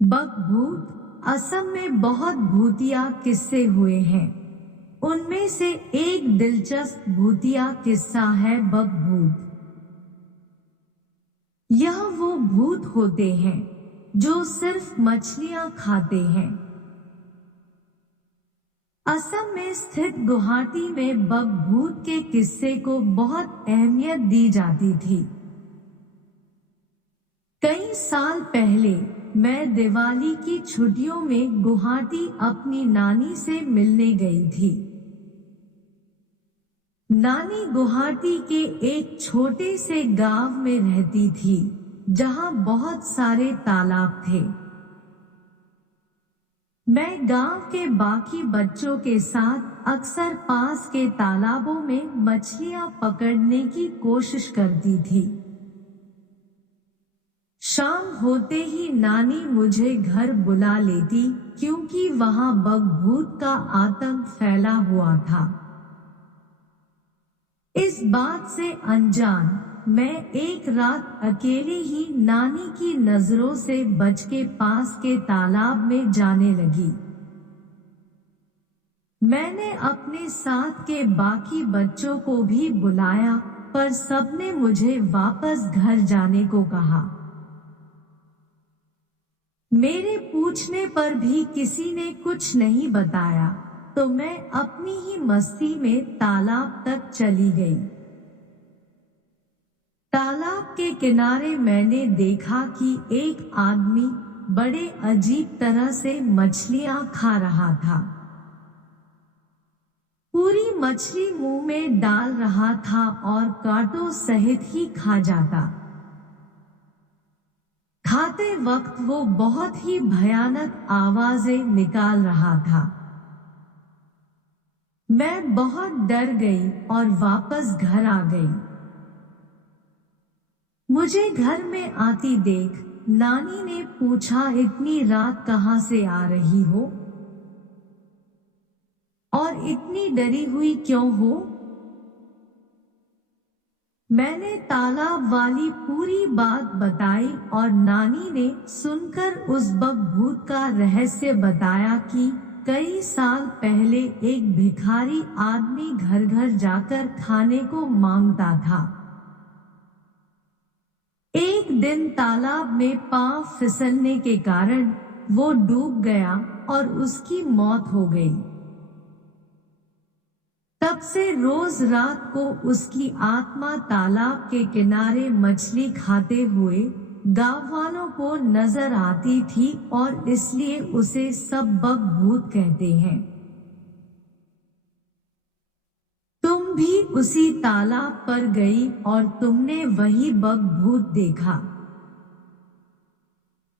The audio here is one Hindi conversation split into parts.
बकभूत असम में बहुत भूतिया किस्से हुए हैं। उनमें से एक दिलचस्प भूतिया किस्सा है बकभूत। यह वो भूत होते हैं जो सिर्फ मछलियां खाते हैं। असम में स्थित गुवाहाटी में बकभूत के किस्से को बहुत अहमियत दी जाती थी। कई साल पहले मैं दिवाली की छुट्टियों में गुवाहाटी अपनी नानी से मिलने गई थी। नानी गुवाहाटी के एक छोटे से गांव में रहती थी, जहां बहुत सारे तालाब थे। मैं गांव के बाकी बच्चों के साथ अक्सर पास के तालाबों में मछलियां पकड़ने की कोशिश करती थी। शाम होते ही नानी मुझे घर बुला लेती, क्योंकि वहां बकभूत का आतंक फैला हुआ था। इस बात से अनजान मैं एक रात अकेले ही नानी की नजरों से बच के पास के तालाब में जाने लगी। मैंने अपने साथ के बाकी बच्चों को भी बुलाया, पर सबने मुझे वापस घर जाने को कहा। मेरे पूछने पर भी किसी ने कुछ नहीं बताया, तो मैं अपनी ही मस्ती में तालाब तक चली गई। तालाब के किनारे मैंने देखा कि एक आदमी बड़े अजीब तरह से मछलियां खा रहा था। पूरी मछली मुंह में डाल रहा था और कांटों सहित ही खा जाता। खाते वक्त वो बहुत ही भयानक आवाजें निकाल रहा था। मैं बहुत डर गई और वापस घर आ गई। मुझे घर में आती देख नानी ने पूछा, इतनी रात कहां से आ रही हो और इतनी डरी हुई क्यों हो? मैंने तालाब वाली पूरी बात बताई और नानी ने सुनकर उस बकभूत का रहस्य बताया कि कई साल पहले एक भिखारी आदमी घर घर जाकर खाने को मांगता था। एक दिन तालाब में पांव फिसलने के कारण वो डूब गया और उसकी मौत हो गई। तब से रोज रात को उसकी आत्मा तालाब के किनारे मछली खाते हुए गांव वालों को नजर आती थी और इसलिए उसे सब बकभूत कहते हैं। तुम भी उसी तालाब पर गई और तुमने वही बकभूत देखा।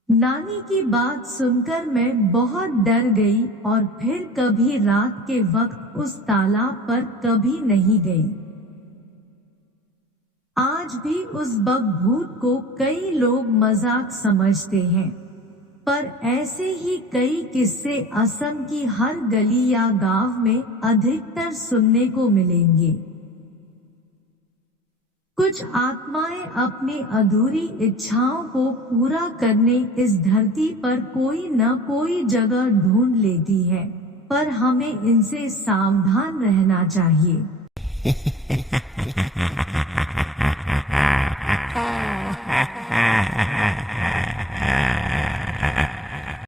नानी की बात सुनकर मैं बहुत डर गई और फिर कभी रात के वक्त उस तालाब पर कभी नहीं गई। आज भी उस बकभूत को कई लोग मजाक समझते हैं, पर ऐसे ही कई किस्से असम की हर गली या गांव में अधिकतर सुनने को मिलेंगे। कुछ आत्माएं अपनी अधूरी इच्छाओं को पूरा करने इस धरती पर कोई न कोई जगह ढूंढ लेती है, पर हमें इनसे सावधान रहना चाहिए।